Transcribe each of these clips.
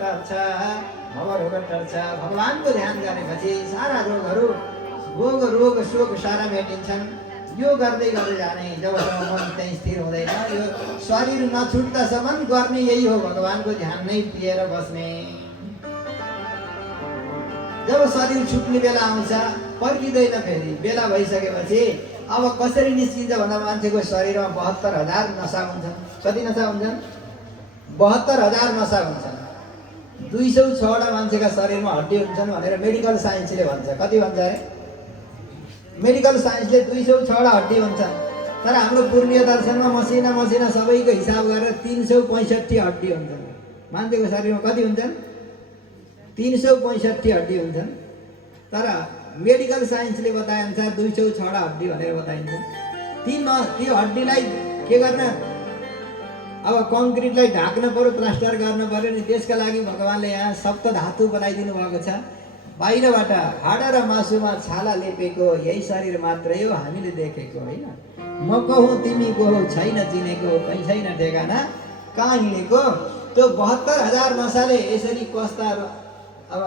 टर्छ, भवरोग टर्छ। भगवानको ध्यान गरेपछि सारा रोगहरू रोग शोक सारा भेटिन्छन्। यो गर्दै गर्दै जाने, जबसम्म मन त्यहीँ स्थिर हुँदैन, यो शरीर नछुट्दासम्म गर्ने यही हो, भगवानको ध्यान नै पिएर बस्ने। जब शरीर छुट्ने बेला आउँछ पर्खिँदैन, फेरि बेला भइसकेपछि अब कसरी निस्किन्छ भन्दा मान्छेको शरीरमा 72,000 नसा हुन्छन्। कति नसा हुन्छन्? 72,000 नसा हुन्छन्। 206वटा मान्छेका शरीरमा हड्डी हुन्छन् भनेर मेडिकल साइन्सले भन्छ। कति भन्छ अरे? मेडिकल साइन्सले 206वटा हड्डी भन्छन्। तर हाम्रो पूर्वीय दर्शनमा मसिना मसिना सबैको हिसाब गरेर 365 हड्डी हुन्छन्। मान्छेको शरीरमा कति हुन्छन्? 365 हड्डी हुन्छन्। तर मेडिकल साइन्सले बताएअनुसार 206वटा हड्डी भनेर बताइन्छ। ती हड्डीलाई के गर्न? अब कङ्क्रिटलाई ढाक्न पर्यो, प्लास्टर गर्न पर्यो नि। त्यसका लागि भगवानले यहाँ सप्त धातु बनाइदिनु भएको छ। बाहिरबाट हाड र मासुमा छाला लेपेको यही शरीर मात्रै हो हामीले देखेको होइन। म कहूँ तिमी को हो, छैन चिनेको, कहीँ छैन ठेगाना, कहाँ हिँडेको। त्यो 72,000 नसाले यसरी कस्ता अब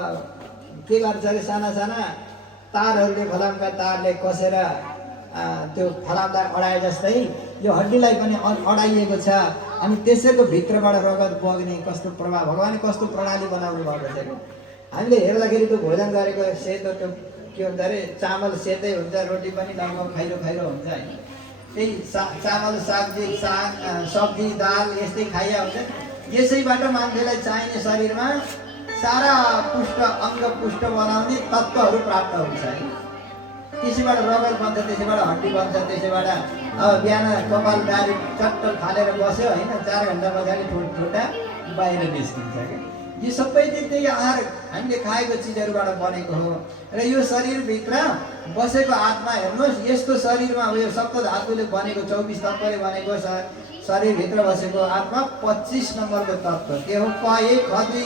के गर्छ अरे, साना साना तारहरूले, फलामका तारले कसेर त्यो फलामलाई अडाए जस्तै यो हड्डीलाई पनि अडाइएको छ। अनि त्यसैको भित्रबाट रगत बग्ने कस्तो प्रभाव, भगवानले कस्तो प्रणाली बनाउनु भएको छ। हामीले हेर्दाखेरि त्यो भोजन गरेको सेतो त्यो के भन्छ अरे, चामल सेतै हुन्छ, रोटी पनि लगभग खैरो खैरो हुन्छ होइन। त्यही चामल सब्जी दाल यस्तै खाइया हुन्छ। यसैबाट मान्छेलाई चाहिने शरीरमा सारा पुष्ट अङ्ग पुष्ट बनाउने तत्त्वहरू प्राप्त हुन्छ है। त्यसैबाट रगत बन्छ, त्यसैबाट हड्डी बन्छ, त्यसैबाट अब बिहान कपाल दारी चट्ट फालेर बस्यो होइन, 4 घन्टा पछाडि ठुटा बाहिर निस्किन्छ क्या। यो सबै त्यही आहार हामीले खाएको चिजहरूबाट बनेको हो। र यो शरीरभित्र बसेको आत्मा हेर्नुहोस्, यस्तो शरीरमा यो सप्त धातुले बनेको 24 तत्त्वले बनेको शरीरभित्र बसेको आत्मा 25 नम्बरको तत्त्व के हो? क 1 ख 2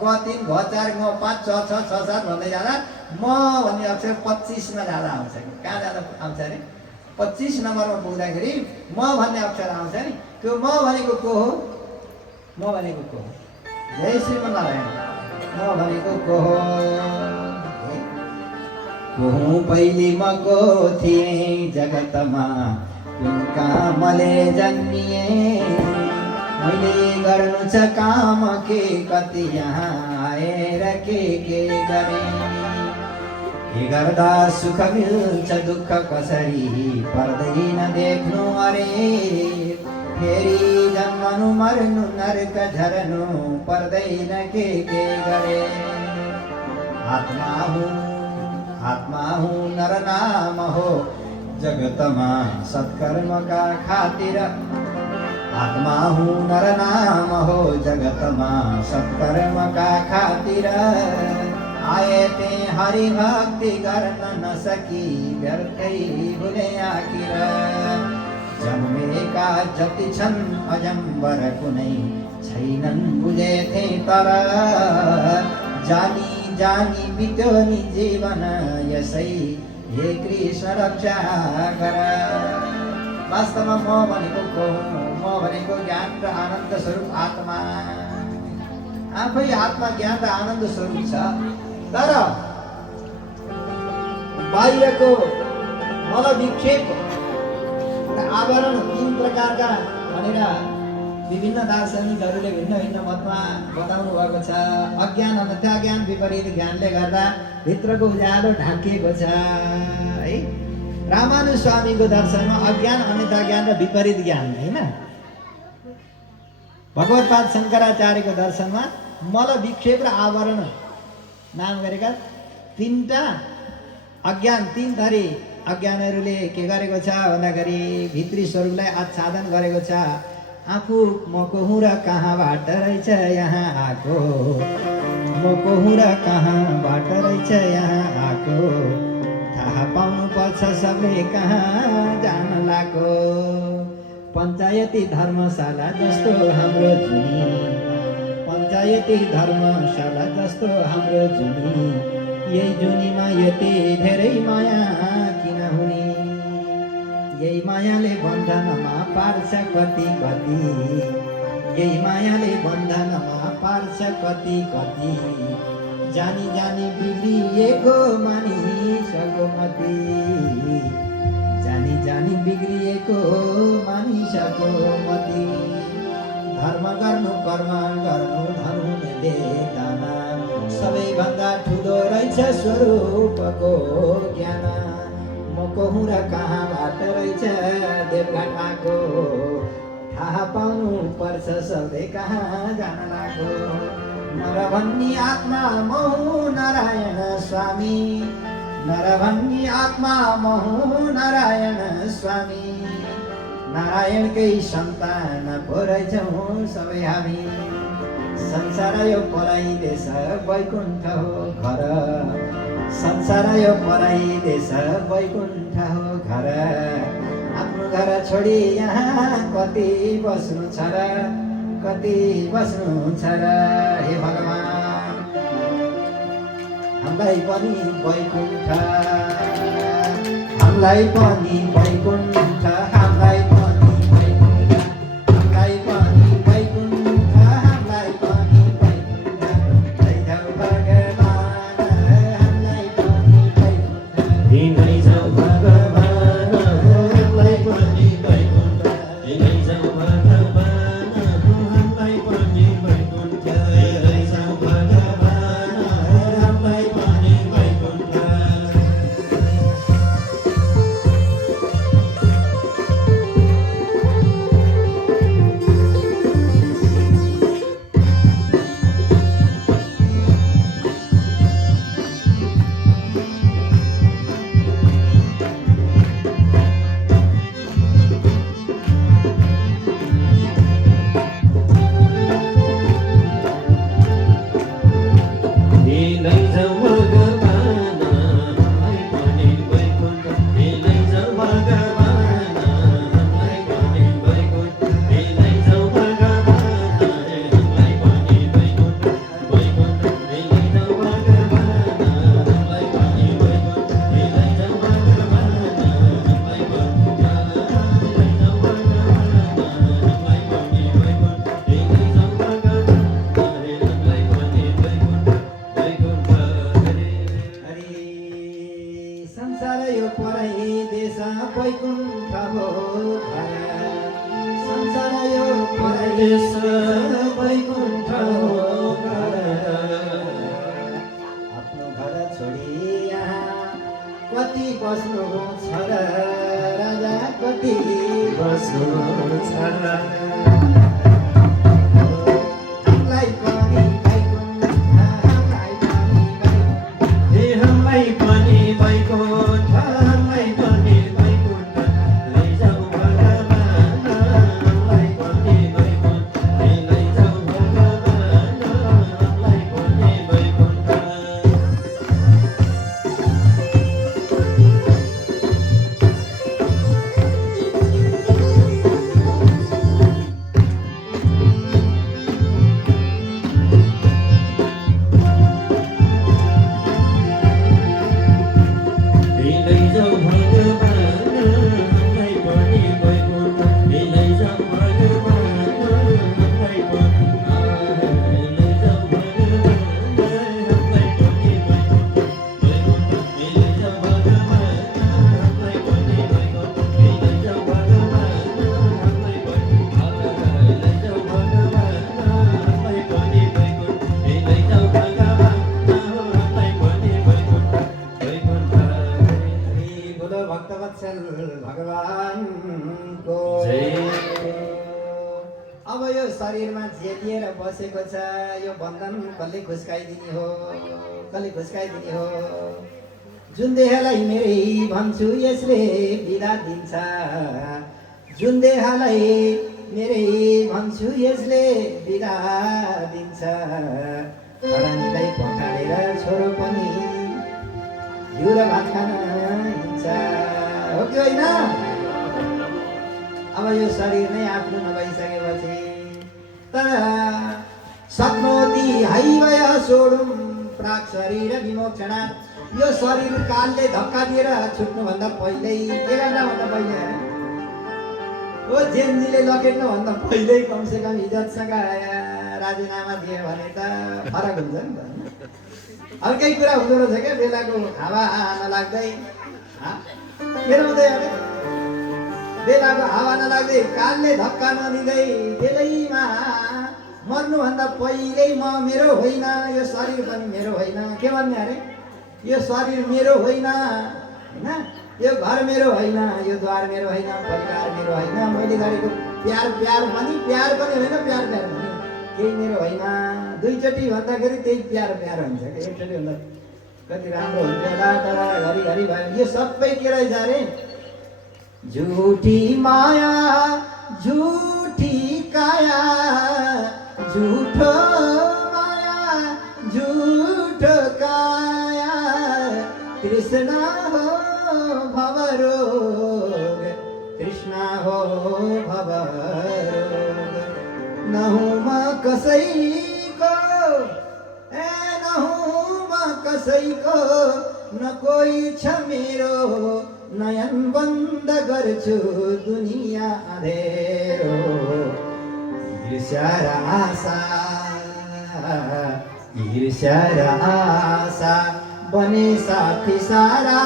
ग 3 घ 4 ङ 5 6 6 6 7 भन्दै जाँदा म भन्ने अक्षर 25 मा जाँदा आउँछ। कहाँ जाँदा आउँछ अरे? 25 नम्बरमा पुग्दाखेरि म भन्ने अक्षर आउँछ नि। त्यो म भनेको को हो? म भनेको को हो? जय श्रीमन्नारायण। म भनेको को हो? को पहिले म को थिएँ जगतमा, कुन कामले जन्मिए, मैले गर्नु छ काम के कति यहाँ आएर के गरे। के गर्दा सुख मिल्छ दुःख कसरी पर्दैन देख्नु अरे, फेरि जन्मनु मर्नु नरक झर्नु पर्दैन के गरे। आत्मा हूँ नर नाम हो जगतमा सत्कर्मका खातिर। आत्मा हूँ नर नाम हो जगतमा सत्कर्मका खातिर। आए ते हरि भक्ति गर्न नसकी व्यर्थै भुले आखिर। जन्मेका जति छन् अजम्बर कुनै छैनन् बुझेथे तर, जानी जानी बित्यो नि जीवन यसै हे कृष्ण रक्षा गर। वास्तवमा म भनेको को हुँ? म भनेको ज्ञान र आनन्द स्वरूप आत्मा। आफै आत्मा ज्ञान र आनन्द स्वरूप छ। तर बाहिरको मल विक्षेप र आवरण 3 प्रकारका भनेर विभिन्न दार्शनिकहरूले भिन्न भिन्न मतमा बताउनु भएको छ। अज्ञान अन्यथा ज्ञान विपरीत ज्ञानले गर्दा भित्रको उज्यालो ढाकिएको छ है। रामानुज स्वामीको दर्शनमा अज्ञान अन्यथा ज्ञान र विपरीत ज्ञान होइन। भगवत्पाद शङ्कराचार्यको दर्शनमा मल विक्षेप र आवरण नाम गरेका 3टा अज्ञान 3 थरी अज्ञानहरूले के गरेको छ भन्दाखेरि भित्री स्वरूपलाई आच्छादन गरेको छ। आफू म को हुँ र कहाँबाट रहेछ यहाँ आएको, म को हुँ र कहाँबाट रहेछ यहाँ आएको, थाहा पाउनु पर्छ सबले कहाँ जान लाग्यो। पञ्चायती धर्मशाला जस्तो हाम्रो जुनी, पञ्चायती धर्मशाला जस्तो हाम्रो जुनी, यही जुनीमा यति धेरै माया किन हुने। यही मायाले बन्धनमा पार्छ कति कति, यही मायाले बन्धनमा पार्छ कति कति जानी जानी बिग्रिएको मानिसको मति जानी जानी बिग्रिएको मानिसको मति धर्म गर्नु कर्म गर्नु धन हुने देख्दैन सबैभन्दा ठुलो रहेछ स्वरूपको ज्ञान म को हुँ र कहाँबाट रहेछ देवघाट आएको थाहा पाउनु पर्छ सबले कहाँ जान लाग्यो नरभन्नी आत्मा म हुँ नारायण स्वामी नरभन्नी आत्मा म हुँ नारायण स्वामी नारायणकै सन्तान पो रहेछौँ सबै हामी संसार यो पराई देश वैकुण्ठ हो घर संसार यो पराई देश वैकुण्ठ हो घर आफ्नो घर छोडी यहाँ कति बस्नु छ र कति बस्नु छ र हे भगवान हामीलाई पनि वैकुण्ठ हामीलाई पनि वैकुण्ठ हामीलाई पनि वैकुण्ठ हामीलाई पनि वैकुण्ठ हामीलाई पनि वैकुण्ठ लैजाऊ भगवान हामीलाई पनि वैकुण्ठ लैजाऊ भगवान हामीलाई पनि वैकुण्ठ लैजाऊ भगवान हामीलाई पनि वैकुण्ठ लैजाऊ भगवान हामीलाई पनि वैकुण्ठ आफ्नो घर छोडी यहाँ कति बस्नु छ र राजा कति बस्नु छ र हामीलाई पनि वैकुण्ठ हामीलाई पनि वैकुण्ठ हामीलाई पनि वैकुण्ठ हामीलाई पनि वैकुण्ठ लैजाऊ भगवान हामीलाई पनि वैकुण्ठ लैजाऊ भगवान हामीलाई पनि वैकुण्ठ भगवानको अब यो शरीरमा जेलिएर बसेको छ यो बन्धन कसले खुस्काइदिने हो कसले खुस्काइदिने हो जुन देहलाई मेरै भन्छु यसले बिदा दिन्छ जुन देहलाई मेरै भन्छु यसले बिदा दिन्छ रानीलाई पकालेर छोरो पनि हिउँ र भात खान हिँड्छ हो कि होइन अब यो शरीर नै आफ्नो नभइसकेपछि तर सक्नोति हैवय सोडुम प्राक शरीर विमोक्षणा यो शरीर कालले धक्का दिएर छुट्नुभन्दा पहिल्यै के गर्नुभन्दा पहिले ओ जेनजीले लकेट्नुभन्दा पहिल्यै कमसेकम इज्जतसँग राजीनामा दियो भने त फरक हुन्छ नि त। अर्कै कुरा हुँदो रहेछ क्या, बेलाको हावा नलाग्दै के हुँदै अरे बेलाको हावा नलाग्दै कालले धक्का नदिँदै बेलैमा मर्नुभन्दा पहिल्यै म मेरो होइन, यो शरीर पनि मेरो होइन। के भन्ने अरे यो शरीर मेरो होइन, होइन यो घर मेरो होइन, यो द्वार मेरो होइन, परिवार मेरो होइन, मैले गरेको प्यार पनि होइन, प्यार पनि केही मेरो होइन। दुईचोटि भन्दाखेरि त्यही प्यार हुन्छ कि एकचोटि भन्दा कति राम्रो हुन्थ्यो होला, तर घरिघरि भयो। यो सबै के रहेछ अरे झुठी माया झुठी काया, झुठो माया झुठो काया, तृष्णा हो भवरोग, तृष्णा हो भवरोग। नहुँ म कसैको नहुँ म कसैको, न कोही छ मेरो, नयन बन्द गर्छु दुनिया अँधेरो। ईर्ष्या र आशा बने साथी सारा,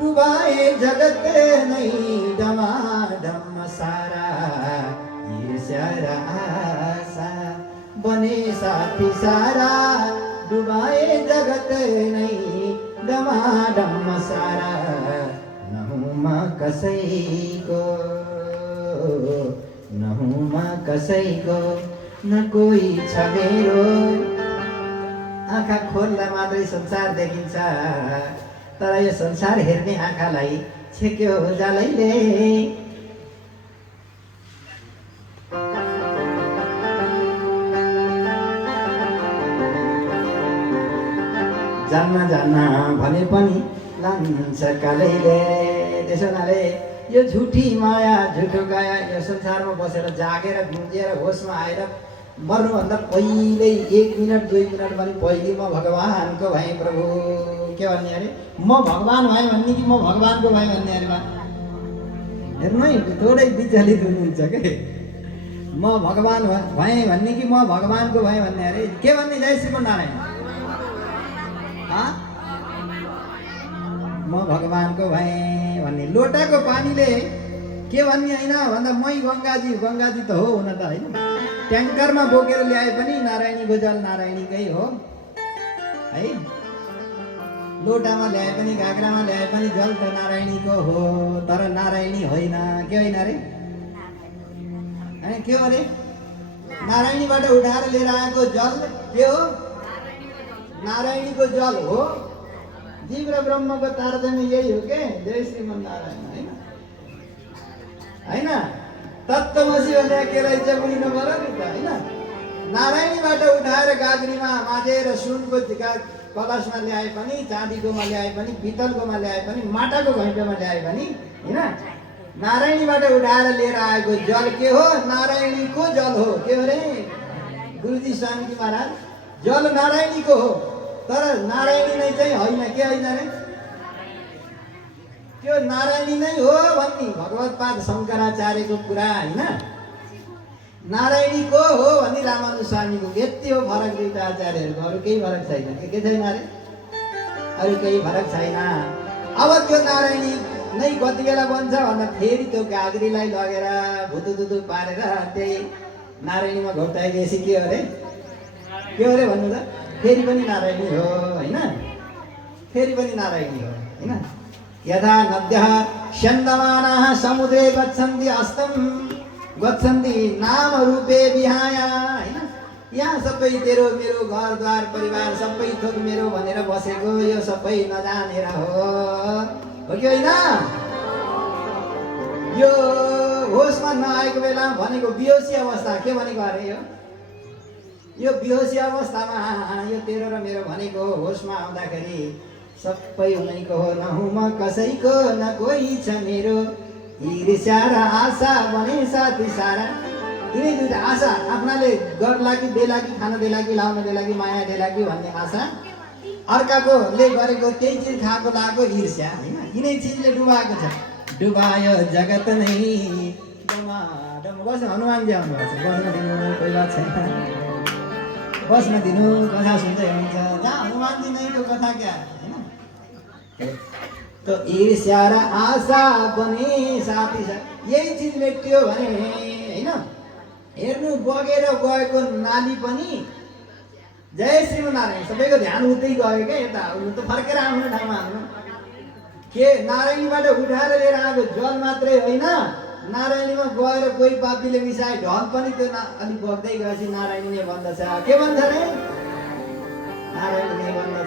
डुबाए जगत नै डमाडम सारा। ईर्ष्या र आशा बने साथी सारा, डुबाए जगत नै डमाडम सारा। नहुँ म कसैको नहुँ म कसैको, न कोही छ मेरो। आँखा खोल्दा मात्रै संसार देखिन्छ, तर यो संसार हेर्ने आँखालाई छेक्यो जालैले। जान्न भने पनि लान्छ कालैले। त्यसो हुनाले यो झुठी माया झुठो काया, यो संसारमा बसेर जागेर गुन्जेर होसमा आएर मर्नुभन्दा पहिल्यै 1 मिनट 2 मिनट पनि पहिले म भगवानको भएँ प्रभु। के भन्ने अरे म भगवान भएँ भन्ने कि म भगवानको भएँ भन्ने अरे हेर्नु है, थोरै विचलित हुनुहुन्छ के। म भगवान भएँ भन्ने कि म भगवानको भएँ भन्ने अरे के भन्ने। जय श्रीमन्नारायण। म भगवानको भएँ भन्ने। लोटाको पानीले के भन्ने होइन भन्दा मै गङ्गाजी त हो हुन त होइन। ट्याङ्करमा बोकेर ल्याए पनि नारायणीको जल नारायणीकै हो है। लोटामा ल्याए पनि घाग्रामा ल्याए पनि जल त नारायणीको हो, तर नारायणी होइन। के होइन अरे के हो अरे नारायणीबाट उठाएर लिएर आएको जल के हो, नारायणीको जल हो। जीव र ब्रह्मको तारतम्य यही हो के। जय श्रीमन्नारायण होइन। तत्त्वमसि भनेर के रहेछ बुझ्नु पर्यो नि त होइन। नारायणीबाट उठाएर गाग्रीमा माझेर सुनको कलशमा ल्याए पनि, चाँदीकोमा ल्याए पनि, पितलकोमा ल्याए पनि, माटाको घैँटोमा ल्याए पनि होइन, नारायणीबाट उठाएर लिएर आएको जल के हो, नारायणीको जल हो। के हो रे गुरुजी स्वामी महाराज, जल नारायणीको हो, तर नारायणी नै चाहिँ होइन। के होइन रे त्यो नारायणी नै हो भन्ने भगवत्पाद शङ्कराचार्यको कुरा होइन। नारायणीको हो भन्ने रामानुज स्वामीको। यति हो फरक दुईटा आचार्यहरूको, अरू केही फरक छैन। के छैन अरे अरू केही फरक छैन। अब त्यो नारायणी नै कति बेला बन्छ भन्दा फेरि त्यो गाग्रीलाई लगेर भुतुतुतु पारेर त्यही नारायणीमा घोप्टाइदिएपछि के हो अरे भन्नु त, फेरि पनि नारायणी हो होइन। फेरि पनि नारायणी हो होइन। यथा नद्यः स्यन्दमानाः समुद्रे गच्छन्ति अस्तं गच्छन्ति नाम रूपे विहाय होइन। यहाँ सबै तेरो मेरो घरद्वार परिवार सबै थोक मेरो भनेर बसेको यो सबै नजानेर हो कि होइन। यो होसमा नआएको बेला भनेको बेहोसी अवस्था। के भनेको अरे यो बेहोसी अवस्थामा यो तेरो र मेरो भनेको होसमा आउँदाखेरि सबै उनैको हो। नहुँ म कसैको, न कोही छ मेरो, ईर्ष्या र आशा बने साथी सारा। यिनै दुईटा आशा, आफ्नाले गर्ला कि देला कि खान देला कि लाउन देला कि माया देला कि भन्ने आशा, अर्काकोले गरेको त्यही चिज खाएको लागेको ईर्ष्या होइन। यिनै चिजले डुबाएको छ। डुबायो जगत नै डमाडम। बस हनुमानजी आउनुभएको छ, बस्न दिनु कोही बात छैन। बस्न दिनु, कथा सुन्दै हुन्छ। जहाँ हनुमानजी नैको कथा क्या होइन। तो ईर्ष्या र आशा पनि साथी छ, यही चिज मेटियो भने होइन, हेर्नु बगेर गएको नाली पनि। जय श्रीमनारायण। सबैको ध्यान उतै गयो क्या, यता उनी त फर्केर आफ्नो ठाउँमा आउनु। के नारायणीबाट उठाएर लिएर आएको जल मात्रै होइन, नारायणीमा गएर कोही पापीले मिसाए ढल पनि त्यो अलिक बग्दै गएपछि नारायणी नै भन्दछ। के भन्छ रे? नारायणी नै भन्दछ।